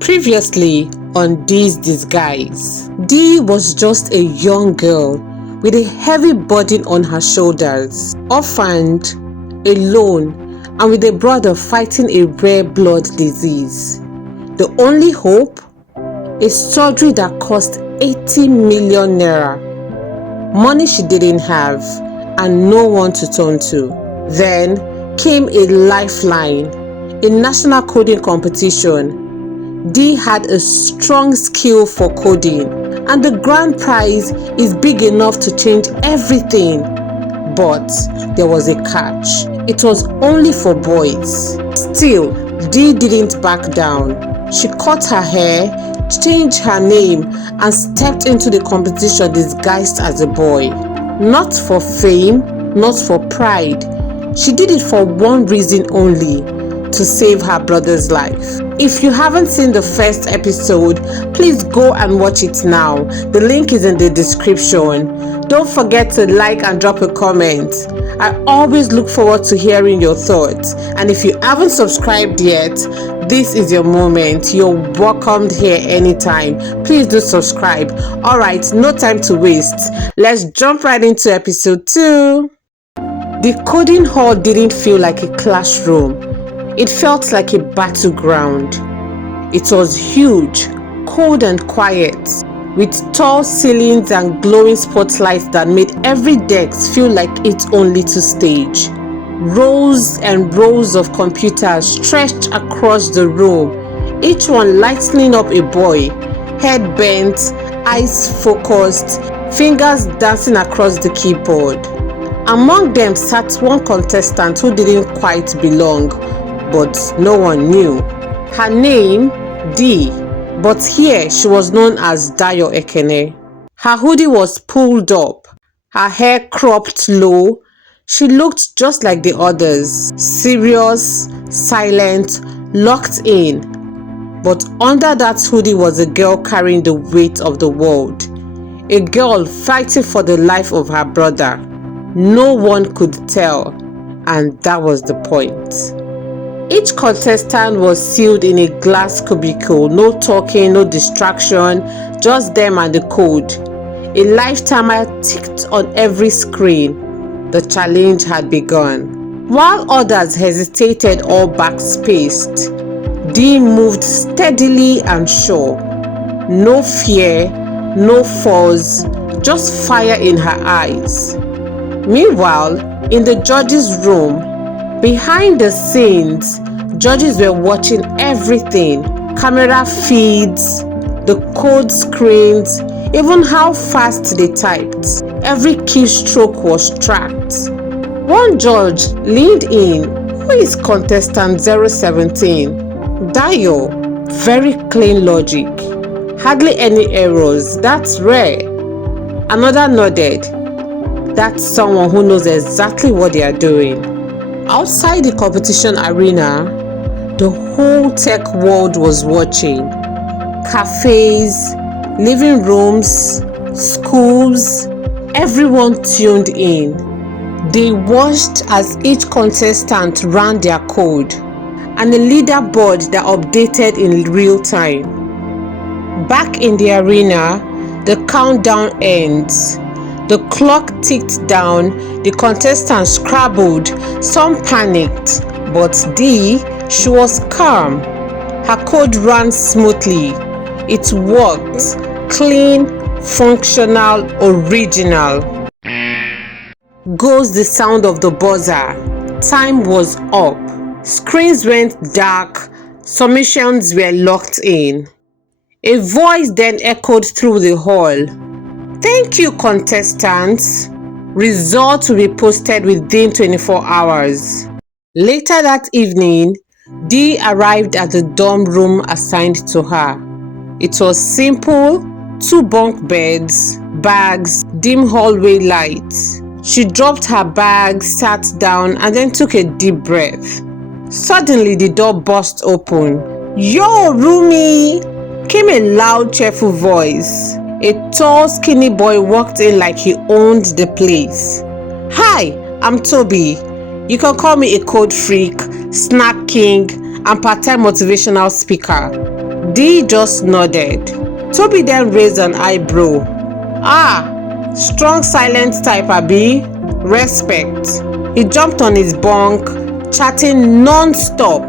Previously on Dee's Disguise, Dee was just a young girl with a heavy burden on her shoulders, orphaned, alone, and with a brother fighting a rare blood disease. The only hope? A surgery that cost 80 million naira. Money she didn't have and no one to turn to. Then came a lifeline, a national coding competition. Dee had a strong skill for coding, and the grand prize is big enough to change everything. But there was a catch. It was only for boys. Still, Dee didn't back down. She cut her hair, changed her name, and stepped into the competition disguised as a boy. Not for fame, not for pride. She did it for one reason only: to save her brother's life. If you haven't seen the first episode, please go and watch it now. The link is in the description. Don't forget to like and drop a comment. I always look forward to hearing your thoughts. And if you haven't subscribed yet, this is your moment. You're welcomed here anytime. Please do subscribe. Alright, no time to waste. Let's jump right into episode 2. The coding hall didn't feel like a classroom. It felt like a battleground. It was huge, cold and quiet, with tall ceilings and glowing spotlights that made every desk feel like its own little stage. Rows and rows of computers stretched across the room, each one lighting up a boy, head bent, eyes focused, fingers dancing across the keyboard. Among them sat one contestant who didn't quite belong, but no one knew. Her name, Dee, but here she was known as Dayo Ekene. Her hoodie was pulled up, her hair cropped low. She looked just like the others, serious, silent, locked in. But under that hoodie was a girl carrying the weight of the world. A girl fighting for the life of her brother. No one could tell, and that was the point. Each contestant was sealed in a glass cubicle, no talking, no distraction, just them and the code. A live timer ticked on every screen. The challenge had begun. While others hesitated or backspaced, Dee moved steadily and sure. No fear, no falls, just fire in her eyes. Meanwhile, in the judges' room, behind the scenes, judges were watching everything: camera feeds, the code screens, even how fast they typed. Every keystroke was tracked. One judge leaned in. Who is contestant 017? Dayo. Very clean logic. Hardly any errors. That's rare. Another nodded. That's someone who knows exactly what they are doing. Outside the competition arena, the whole tech world was watching. Cafes, living rooms, schools, everyone tuned in. They watched as each contestant ran their code, and a leaderboard that updated in real time. Back in the arena, the countdown ends. The clock ticked down, the contestants scrabbled, some panicked, but Dee, she was calm. Her code ran smoothly. It worked. Clean, functional, original. Goes the sound of the buzzer. Time was up. Screens went dark. Submissions were locked in. A voice then echoed through the hall. Thank you, contestants. Results will be posted within 24 hours. Later that evening, Dee arrived at the dorm room assigned to her. It was simple: 2 bunk beds, bags, dim hallway lights. She dropped her bag, sat down, and then took a deep breath. Suddenly, the door burst open. "Yo, roomie!" came a loud, cheerful voice. A tall, skinny boy walked in like he owned the place. "Hi, I'm Toby. You can call me a code freak, snack king, and part-time motivational speaker." Dee just nodded. Toby then raised an eyebrow. Ah, strong silent type, abi? Respect. He jumped on his bunk, chatting non-stop.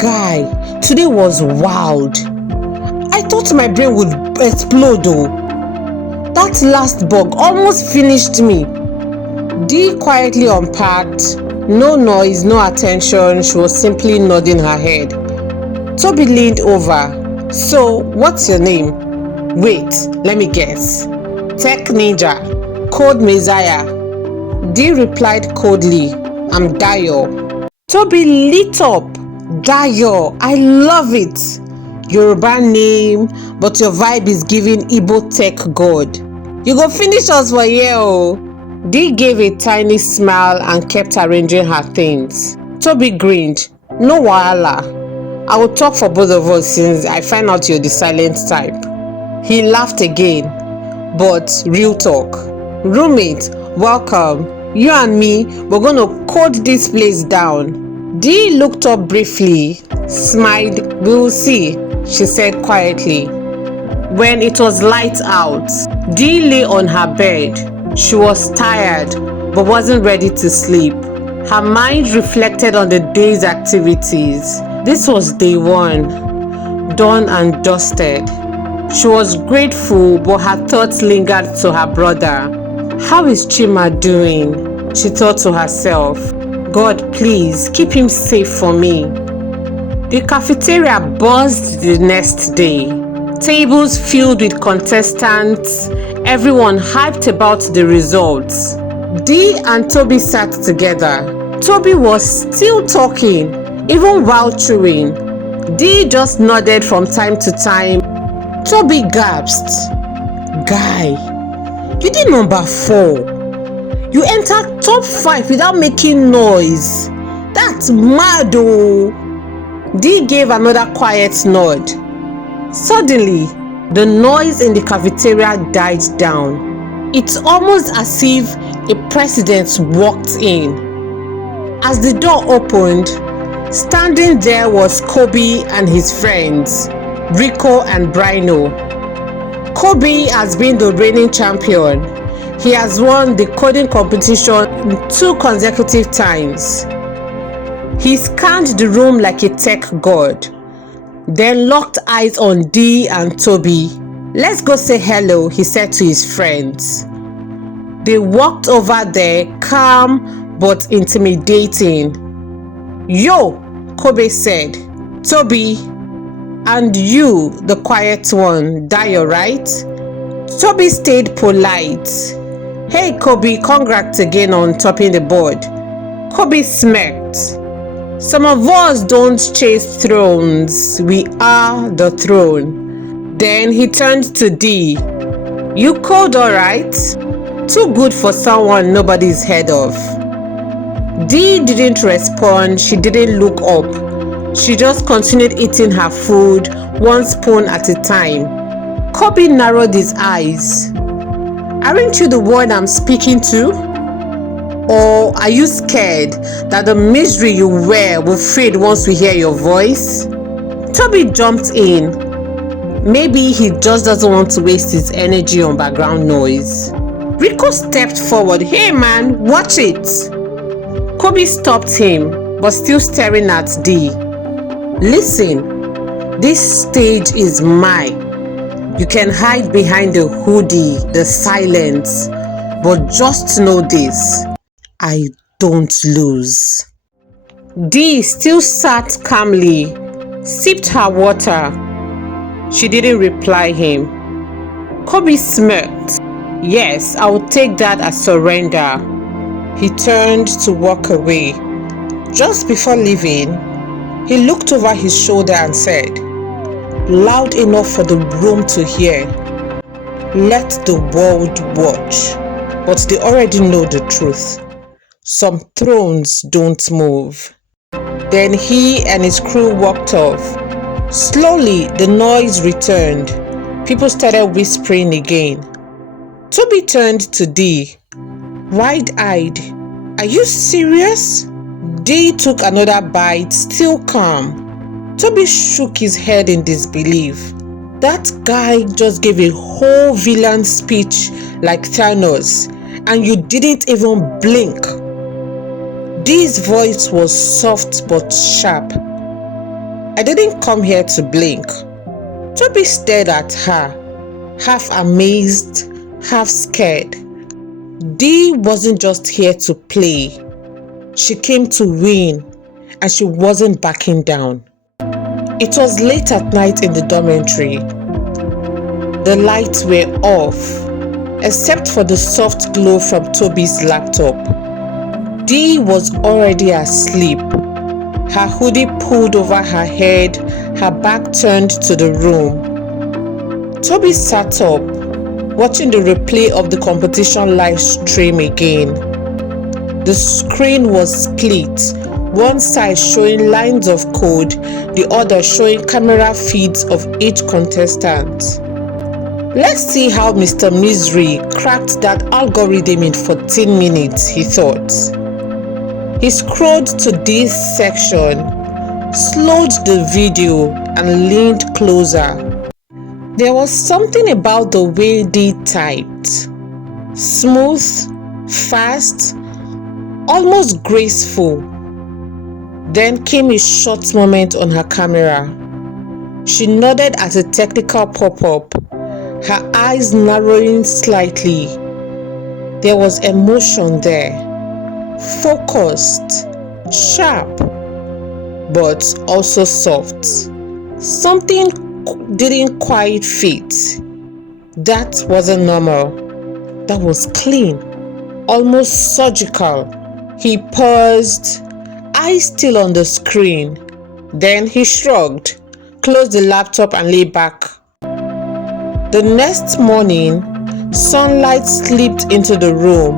Guy, today was wild. I thought my brain would explode though. That last bug almost finished me. Dee quietly unpacked. No noise, no attention. She was simply nodding her head. Toby leaned over. So, what's your name? Wait, let me guess. Tech Ninja. Code Messiah. Dee replied coldly, I'm Dayo. Toby lit up. Dayo, I love it. Yoruba name, but your vibe is giving Igbo tech god. You go finish us for here oh. Dee gave a tiny smile and kept arranging her things. Toby grinned. No wahala. I will talk for both of us since I find out you're the silent type. He laughed again. But real talk. Roommate, welcome. You and me, we're gonna code this place down. Dee looked up briefly, smiled. We'll see, she said quietly. When it was light out, Dee lay on her bed. She was tired, but wasn't ready to sleep. Her mind reflected on the day's activities. This was day 1, done and dusted. She was grateful, but her thoughts lingered to her brother. How is Chima doing? She thought to herself. God, please keep him safe for me. The cafeteria buzzed the next day. Tables filled with contestants, everyone hyped about the results. Dee and Toby sat together. Toby was still talking, even while chewing. Dee just nodded from time to time. Toby gasped. Guy, you did number 4. You entered top 5 without making noise. That's mad oh. Dee gave another quiet nod. Suddenly, the noise in the cafeteria died down. It's almost as if a president walked in. As the door opened, standing there was Kobe and his friends, Rico and Brino. Kobe has been the reigning champion. He has won the coding competition 2 consecutive times. He scanned the room like a tech god, then locked eyes on Dee and Toby. Let's go say hello, he said to his friends. They walked over there, calm but intimidating. Yo, Kobe said. Toby, and you, the quiet one, Dayo, right? Toby stayed polite. Hey Kobe, congrats again on topping the board. Kobe smirked. Some of us don't chase thrones, we are the throne. Then he turned to Dee. You code alright? Too good for someone nobody's heard of. Dee didn't respond, she didn't look up. She just continued eating her food, one spoon at a time. Kobe narrowed his eyes. Aren't you the one I'm speaking to? Or are you scared that the misery you wear will fade once we hear your voice? Toby jumped in. Maybe he just doesn't want to waste his energy on background noise. Rico stepped forward. Hey man, watch it. Kobe stopped him, but still staring at Dee. Listen, this stage is mine. You can hide behind the hoodie, the silence, but just know this, I don't lose. Dee still sat calmly, sipped her water. She didn't reply him. Kobe smirked. Yes, I will take that as surrender. He turned to walk away. Just before leaving, he looked over his shoulder and said, loud enough for the room to hear, let the world watch, but they already know the truth. Some thrones don't move. Then he and his crew walked off. Slowly, the noise returned. People started whispering again. Toby turned to Dee, wide-eyed. Are you serious? Dee took another bite, still calm. Toby shook his head in disbelief. That guy just gave a whole villain speech like Thanos, and you didn't even blink. Dee's voice was soft but sharp. I didn't come here to blink. Toby stared at her, half amazed, half scared. Dee wasn't just here to play. She came to win, and she wasn't backing down. It was late at night in the dormitory. The lights were off, except for the soft glow from Toby's laptop. Dee was already asleep, her hoodie pulled over her head, her back turned to the room. Toby sat up, watching the replay of the competition live stream again. The screen was split, one side showing lines of code, the other showing camera feeds of each contestant. Let's see how Mr. Misery cracked that algorithm in 14 minutes, he thought. He scrolled to this section, slowed the video, and leaned closer. There was something about the way Dee typed. Smooth, fast, almost graceful. Then came a short moment on her camera. She nodded at a technical pop-up, her eyes narrowing slightly. There was emotion there, focused, sharp, but also soft. Something didn't quite fit. That wasn't normal. That was clean, almost surgical. He paused, eyes still on the screen. Then he shrugged, closed the laptop and lay back. The next morning, sunlight slipped into the room.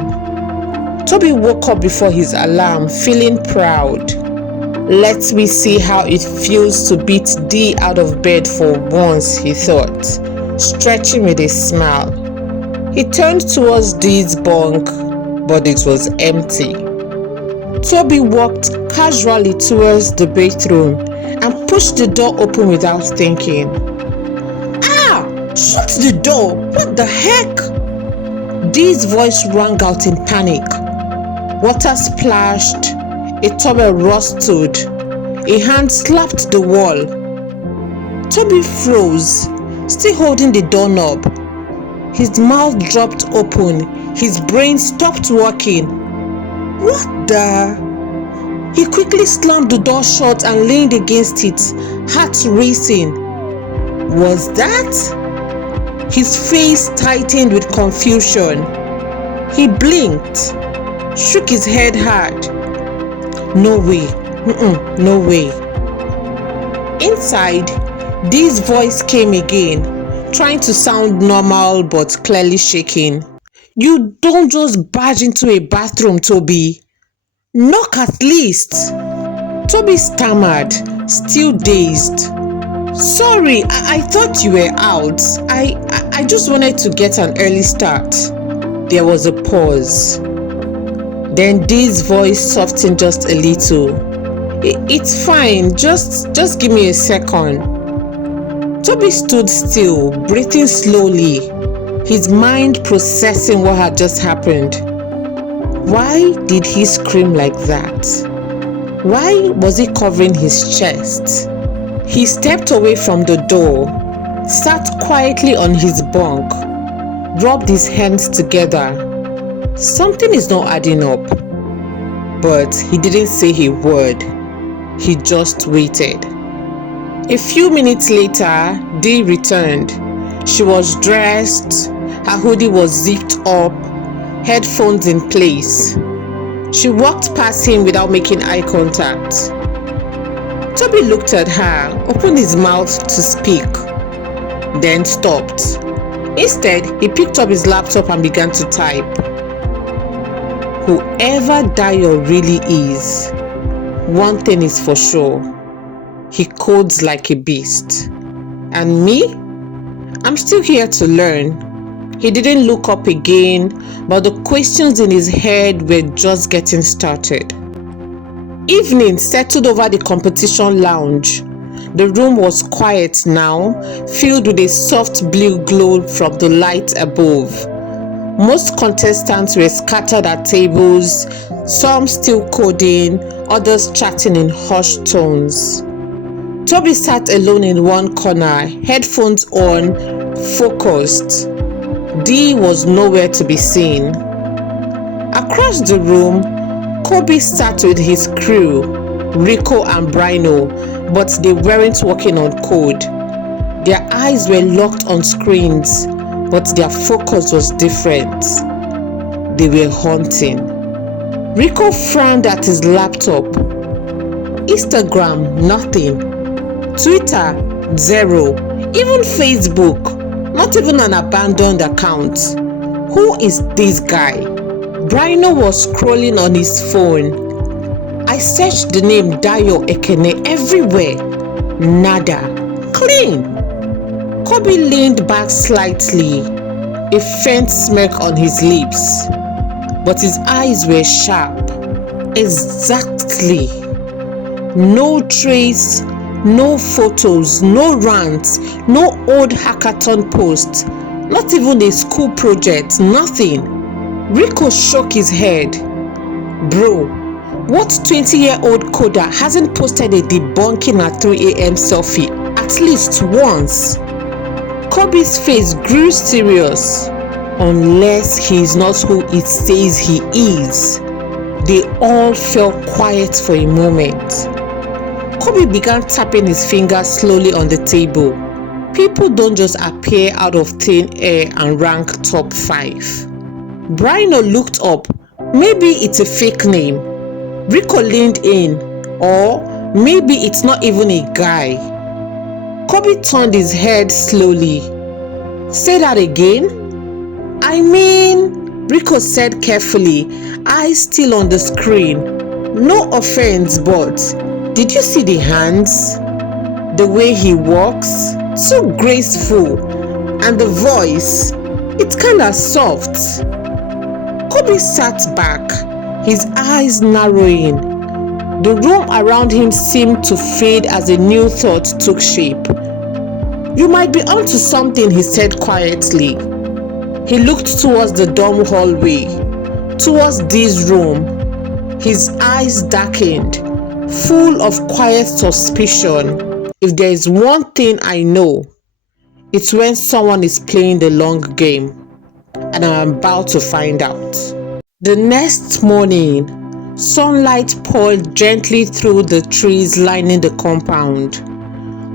Toby woke up before his alarm, feeling proud. Let me see how it feels to beat Dee out of bed for once, he thought, stretching with a smile. He turned towards Dee's bunk, but it was empty. Toby walked casually towards the bathroom and pushed the door open without thinking. Ah! Shut the door! What the heck? Dee's voice rang out in panic. Water splashed, a towel rustled, a hand slapped the wall. Toby froze, still holding the doorknob. His mouth dropped open, his brain stopped working. What the? He quickly slammed the door shut and leaned against it, heart racing. Was that? His face tightened with confusion. He blinked, shook his head hard. No way, no way. Inside, Dee's voice came again, trying to sound normal but clearly shaking. You don't just barge into a bathroom, Toby. Knock at least. Toby stammered, still dazed. Sorry, I thought you were out. I just wanted to get an early start. There was a pause. Then Dee's voice softened just a little. It's fine, just give me a second. Toby stood still, breathing slowly, his mind processing what had just happened. Why did he scream like that? Why was he covering his chest? He stepped away from the door, sat quietly on his bunk, rubbed his hands together. Something is not adding up. But he didn't say a word. He just waited. A few minutes later, Dee returned. She was dressed, her hoodie was zipped up, headphones in place. She walked past him without making eye contact. Toby looked at her, opened his mouth to speak, then stopped. Instead, he picked up his laptop and began to type. Whoever Dayo really is, one thing is for sure. He codes like a beast. And me? I'm still here to learn. He didn't look up again, but the questions in his head were just getting started. Evening settled over the competition lounge. The room was quiet now, filled with a soft blue glow from the light above. Most contestants were scattered at tables, some still coding, others chatting in hushed tones. Toby sat alone in one corner, headphones on, focused. Dee was nowhere to be seen. Across the room, Kobe sat with his crew, Rico and Brino, but they weren't working on code. Their eyes were locked on screens, but their focus was different. They were hunting. Rico frowned at his laptop. Instagram, nothing. Twitter, zero. Even Facebook, not even an abandoned account. Who is this guy? Brino was scrolling on his phone. I searched the name Dayo Ekene everywhere. Nada. Clean. Kobe leaned back slightly, a faint smirk on his lips. But his eyes were sharp. Exactly. No trace, no photos, no rants, no old hackathon posts, not even a school project, nothing. Rico shook his head. Bro, what 20-year-old coder hasn't posted a debunking at 3 a.m. selfie at least once? Kobe's face grew serious. Unless he is not who it says he is. They all fell quiet for a moment. Kobe began tapping his fingers slowly on the table. People don't just appear out of thin air and rank top 5. Brino looked up. Maybe it's a fake name. Rico leaned in. Or maybe it's not even a guy. Kobe turned his head slowly. Say that again? I mean, Rico said carefully, eyes still on the screen. No offense, but did you see the hands? The way he walks? So graceful. And the voice? It's kinda soft. Kobe sat back, his eyes narrowing. The room around him seemed to fade as a new thought took shape. You might be onto something, he said quietly. He looked towards the dorm hallway, towards Dee's room. His eyes darkened, full of quiet suspicion. If there is one thing I know, it's when someone is playing the long game, and I'm about to find out. The next morning, sunlight poured gently through the trees lining the compound.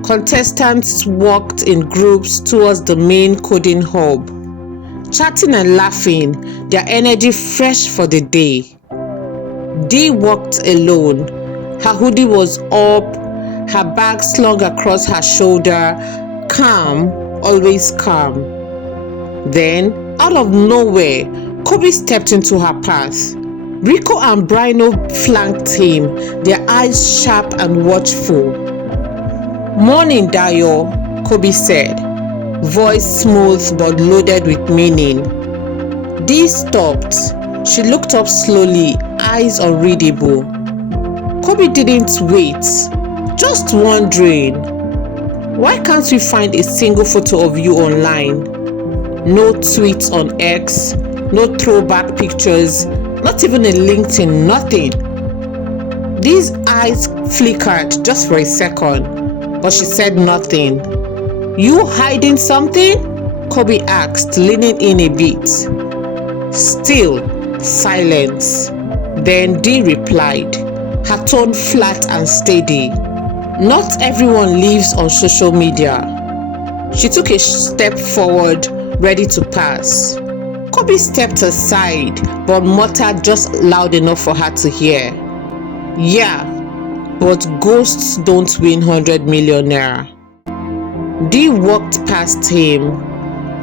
Contestants walked in groups towards the main coding hub, chatting and laughing, their energy fresh for the day. Dee walked alone. Her hoodie was up, her bag slung across her shoulder, calm, always calm. Then, out of nowhere, Kobe stepped into her path. Rico and Brino flanked him, their eyes sharp and watchful. Morning, Dayo, Kobe said, voice smooth but loaded with meaning. Dee stopped. She looked up slowly, eyes unreadable. Kobe didn't wait, just wondering. Why can't we find a single photo of you online? No tweets on X, no throwback pictures, not even a LinkedIn, nothing. Dee's eyes flickered just for a second, but she said nothing. You hiding something? Kobe asked, leaning in a bit. Still, silence. Then Dee replied, her tone flat and steady. Not everyone lives on social media. She took a step forward, ready to pass. Kobe stepped aside, but muttered just loud enough for her to hear. Yeah, but ghosts don't win 100 million naira. Dee walked past him,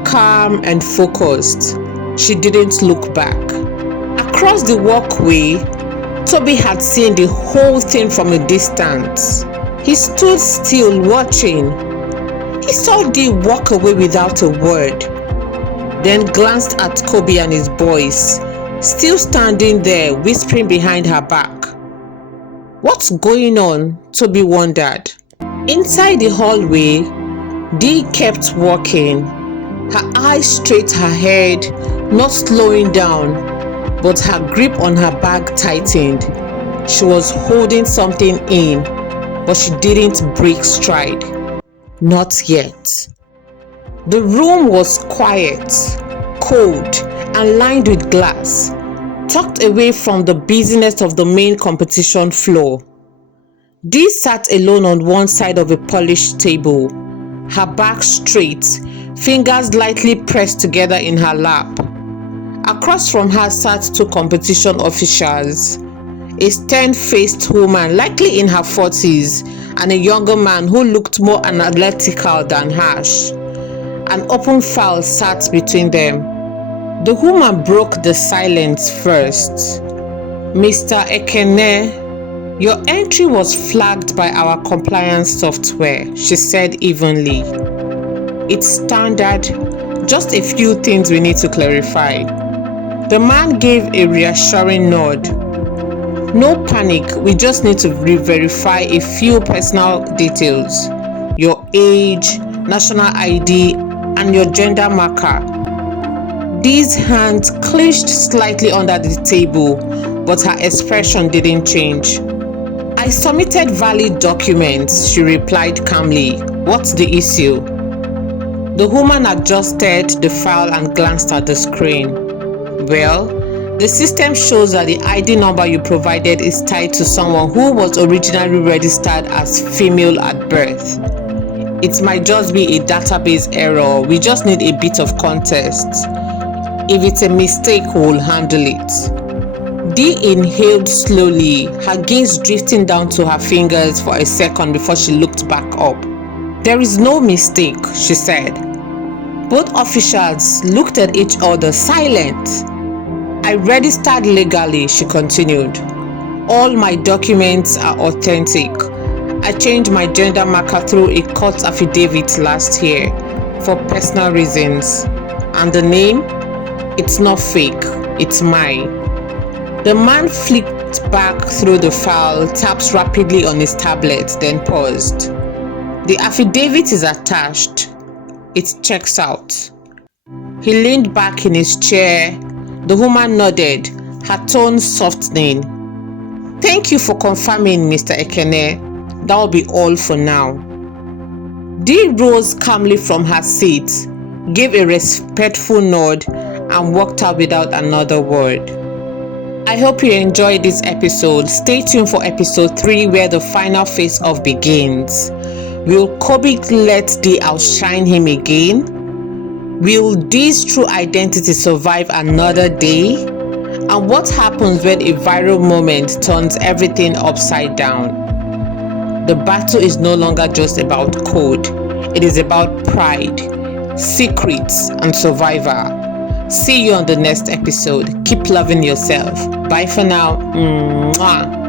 calm and focused. She didn't look back. Across the walkway, Toby had seen the whole thing from a distance. He stood still watching. He saw Dee walk away without a word, then glanced at Kobe and his boys, still standing there whispering behind her back. What's going on? Toby wondered. Inside the hallway, Dee kept walking, her eyes straight ahead, not slowing down, but her grip on her bag tightened. She was holding something in, but she didn't break stride. Not yet. The room was quiet, cold, and lined with glass, tucked away from the busyness of the main competition floor. Dee sat alone on one side of a polished table, her back straight, fingers lightly pressed together in her lap. Across from her sat two competition officials, a stern-faced woman likely in her 40s and a younger man who looked more analytical than harsh. An open file sat between them. The woman broke the silence first. "Mr. Ekene, your entry was flagged by our compliance software," she said evenly. "It's standard, just a few things we need to clarify." The man gave a reassuring nod. "No panic, we just need to re-verify a few personal details. Your age, national ID, and your gender marker." Dee's hands clenched slightly under the table, but her expression didn't change. "I submitted valid documents," she replied calmly. "What's the issue?" The woman adjusted the file and glanced at the screen. "Well, the system shows that the ID number you provided is tied to someone who was originally registered as female at birth. It might just be a database error. We just need a bit of context. If it's a mistake, we'll handle it." Dee inhaled slowly, her gaze drifting down to her fingers for a second before she looked back up. "There is no mistake," she said. Both officials looked at each other, silent. "I registered legally," she continued. "All my documents are authentic. I changed my gender marker through a court affidavit last year for personal reasons. And the name? It's not fake, it's mine." The man flipped back through the file, tapped rapidly on his tablet, then paused. "The affidavit is attached. It checks out." He leaned back in his chair. The woman nodded, her tone softening. "Thank you for confirming, Mr. Ekene. That will be all for now." Dee rose calmly from her seat, gave a respectful nod, and walked out without another word. I hope you enjoyed this episode. Stay tuned for episode 3 where the final face-off begins. Will Kobe let Dee outshine him again? Will Dee's true identity survive another day? And what happens when a viral moment turns everything upside down? The battle is no longer just about code. It is about pride, secrets, and survival. See you on the next episode. Keep loving yourself. Bye for now. Mwah.